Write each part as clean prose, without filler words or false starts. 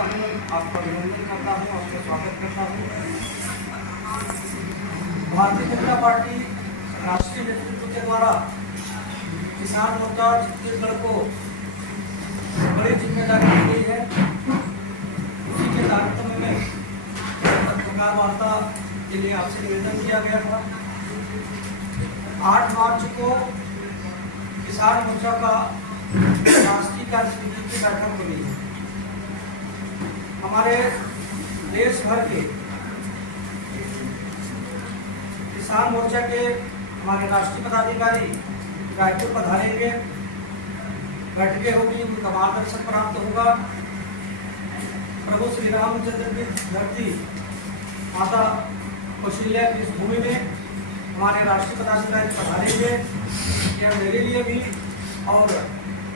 करता हूँ, आपका अभिनंदन करता हूँ, आपका स्वागत करता हूँ। भारतीय जनता पार्टी राष्ट्रीय नेतृत्व के द्वारा किसान मोर्चा छत्तीसगढ़ को बड़ी जिम्मेदारी दी गई है। उसी के तारतम्य में पत्रकार वार्ता के लिए आपसे निवेदन किया गया था। 8 मार्च को किसान मोर्चा का राष्ट्रीय कार्यसमिति की बैठक हुई है। हमारे देश भर के किसान मोर्चा के हमारे राष्ट्रीय पदाधिकारी रायपुर पधारेंगे, बैठकें होगी, उनका मार्गदर्शन प्राप्त होगा। प्रभु श्री रामचंद्र की धरती माता कौशल्या की इस भूमि में हमारे राष्ट्रीय पदाधिकारी पधारेंगे। यह मेरे लिए भी और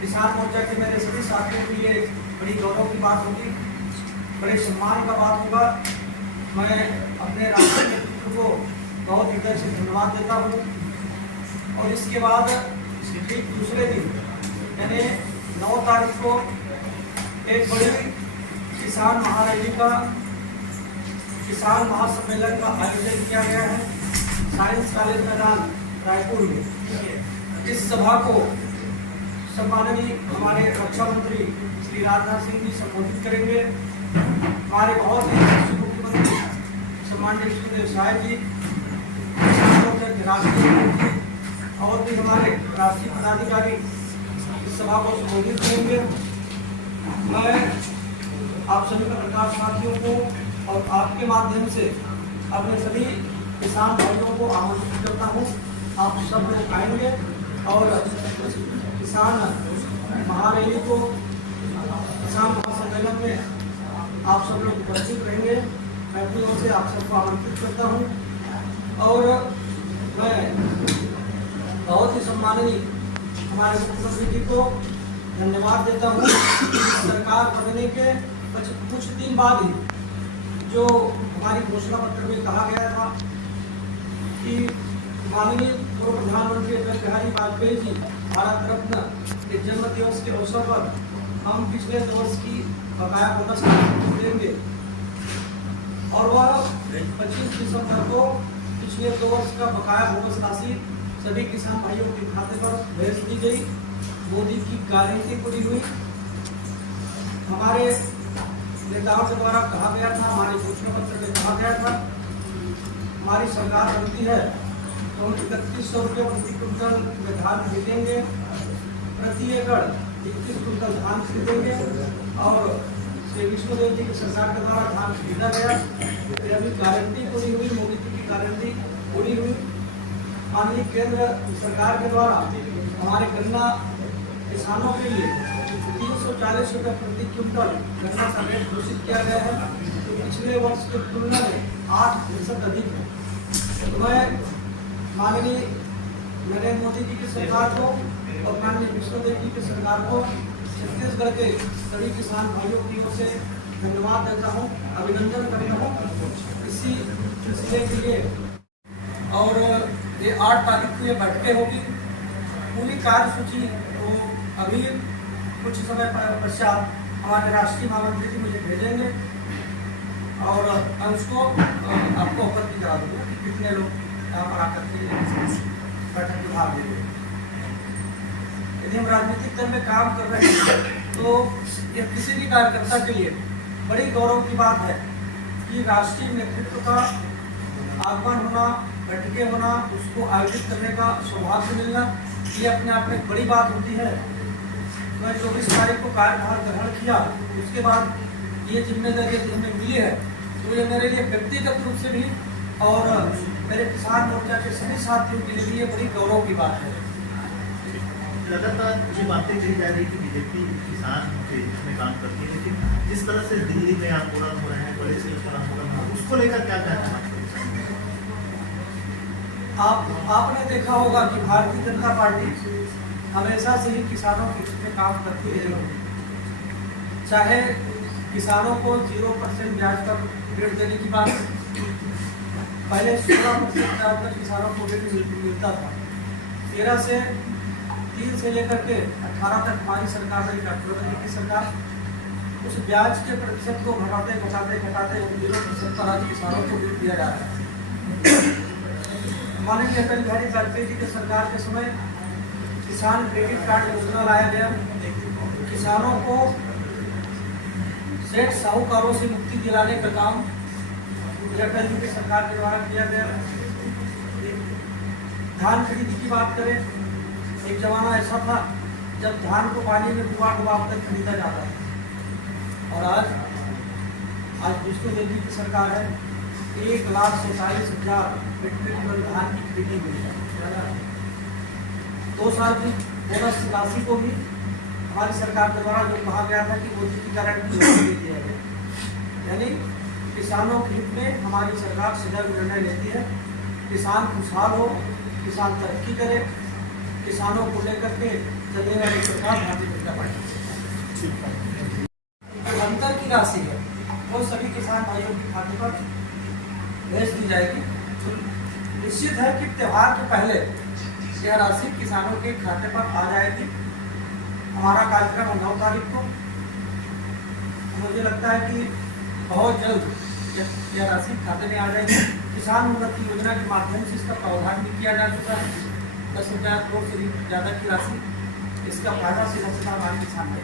किसान मोर्चा के मेरे सभी साथियों के लिए बड़ी गौरव की बात होगी, बड़े सम्मान का बात होगा। मैं अपने राष्ट्रीय नेतृत्व को बहुत हृदय से धन्यवाद देता हूँ। और इसके बाद ठीक दूसरे दिन यानी 9 तारीख को एक बड़ी किसान महारैली का किसान महासम्मेलन का आयोजन किया गया है साइंस कॉलेज मैदान रायपुर में। इस सभा को सम्माननीय हमारे रक्षा मंत्री श्री राजनाथ सिंह जी संबोधित करेंगे। हमारे बहुत ही मुख्यमंत्री सम्माननीय सुदेव साय जी, राष्ट्रीय और भी हमारे राष्ट्रीय पदाधिकारी इस सभा को संबोधित करेंगे। मैं आप सभी पत्रकार साथियों को और आपके माध्यम से अपने सभी किसान भाइयों को आमंत्रित करता हूँ। आप सब लोग आएंगे और किसान महारैली को, किसान महासम्मेलन में आप सब लोग उपस्थित रहेंगे। मैं अपनी ओर से आप सबको आमंत्रित करता हूँ। और मैं बहुत ही सम्माननीय हमारे मुख्यमंत्री जी को धन्यवाद देता हूँ। सरकार बनने के कुछ दिन बाद ही जो हमारी घोषणा पत्र में कहा गया था कि माननीय पूर्व प्रधानमंत्री अटल बिहारी वाजपेयी जी भारत रत्न के जन्म दिवस के अवसर पर हम पिछले 2 वर्ष की बकाया बोनस देंगे। और वह 25 दिसंबर को पिछले 2 वर्ष का बकाया बोनस राशि सभी किसान भाइयों के खाते पर भेज दी गई। मोदी की गारंटी पूरी हुई। हमारे नेताओं के द्वारा कहा गया था, हमारे घोषणा पत्र में कहा गया था, हमारी सरकार बनती है तो हम 3100 रुपये प्रति क्विंटल में धान खरीदेंगे, प्रति एकड़ 21 क्विंटल धान खरीदेंगे। और श्री विष्णुदेव जी की सरकार के द्वारा धान खरीदा गया। फिर अभी गारंटी पूरी हुई, मोदी जी की गारंटी पूरी हुई। माननीय केंद्र सरकार के द्वारा हमारे गन्ना किसानों के लिए 340 रुपये प्रति क्विंटल गन्ना का रेट घोषित किया गया है, तो पिछले वर्ष की तुलना में 8% अधिक है। तो मैं माननीय नरेंद्र मोदी जी की सरकार को और माननीय विष्णुदेव जी की सरकार को छत्तीसगढ़ के सभी किसान भाइयों की ओर से धन्यवाद देता हूँ, अभिनंदन करता हूँ इसी सिलसिले के लिए। और ये 8 तारीख को ये बैठकें होगी। पूरी कार्यसूची तो अभी कुछ समय पश्चात हमारे राष्ट्रीय महामंत्री जी मुझे भेजेंगे और मैं उसको आपको अवगत करा दूँगा कि कितने लोग यहाँ पर आकर के बैठक में भाग लेंगे। यदि हम राजनीतिक दल में काम कर रहे हैं तो यह किसी भी कार्यकर्ता के लिए बड़ी गौरव की बात है कि राष्ट्रीय नेतृत्व का आगमन होना, बैठकें होना, उसको आयोजित करने का सौभाग्य मिलना, ये अपने आप में बड़ी बात होती है। मैं 24 तारीख को कार्यभार ग्रहण किया, उसके बाद ये जिम्मेदारी हमें मिली है, तो ये मेरे लिए व्यक्तिगत रूप से भी और मेरे किसान मोर्चा के सभी साथियों के लिए भी ये बड़ी गौरव की बात है। लगातार ये बातें कही जा रही है कि बीजेपी किसान के में काम करती है, लेकिन जिस तरह से दिल्ली में आंदोलन हो रहे हैं, बड़े से आंदोलन हो, उसको लेकर क्या कहना है? आपने देखा होगा कि भारतीय जनता पार्टी हमेशा से ही किसानों के हित में काम करती रही है। चाहे किसानों को 0% ब्याज पर ऋण देने की बात, पहले 16% ब्याज पर किसानों को ऋण मिलता था। 3 से लेकर के 18 तक हमारी सरकार रही, डॉक्टर मोदी की सरकार। उस ब्याज के प्रतिशत को घटाते घटाते घटाते 0% पर आज किसानों को ऋण दिया जा रहा है। माननीय अटल बिहारी वाजपेयी जी के सरकार के समय किसान क्रेडिट कार्ड योजना लाया गया। किसानों को सेठ साहूकारों से मुक्ति दिलाने का काम अटल जी की सरकार के द्वारा किया गया। धान खरीदी की बात करें, एक जमाना ऐसा था जब धान को पानी में डुबा कर खरीदा जाता था, और आज विष्णु देवी की सरकार है, 1,47,000 मीट्रिक टन धान की खरीदी हुई है। 2 साल की बोनस राशि को भी हमारी सरकार के द्वारा जो कहा गया था कि मोदी की गारंटी दे दिया गया। यानी किसानों के हित में हमारी सरकार सदैव निर्णय लेती है। किसान खुशहाल हो, किसान तरक्की करे, किसानों को लेकर के चलने वाली सरकार भारतीय जनता पार्टी। जो अंतर की राशि है वो सभी किसान भाइयों के खाते पर भेज दी जाएगी। तो निश्चित है कि त्योहार के पहले यह राशि किसानों के खाते पर आ जाएगी। हमारा कार्यक्रम है 9 तारीख को। मुझे लगता है कि बहुत जल्द यह राशि खाते में आ जाएगी। किसान उन्नति योजना के माध्यम से इसका प्रावधान भी किया जा चुका है। 10,000 करोड़ से भी ज़्यादा की राशि, इसका फायदा सीधा सीधा हमारे किसान को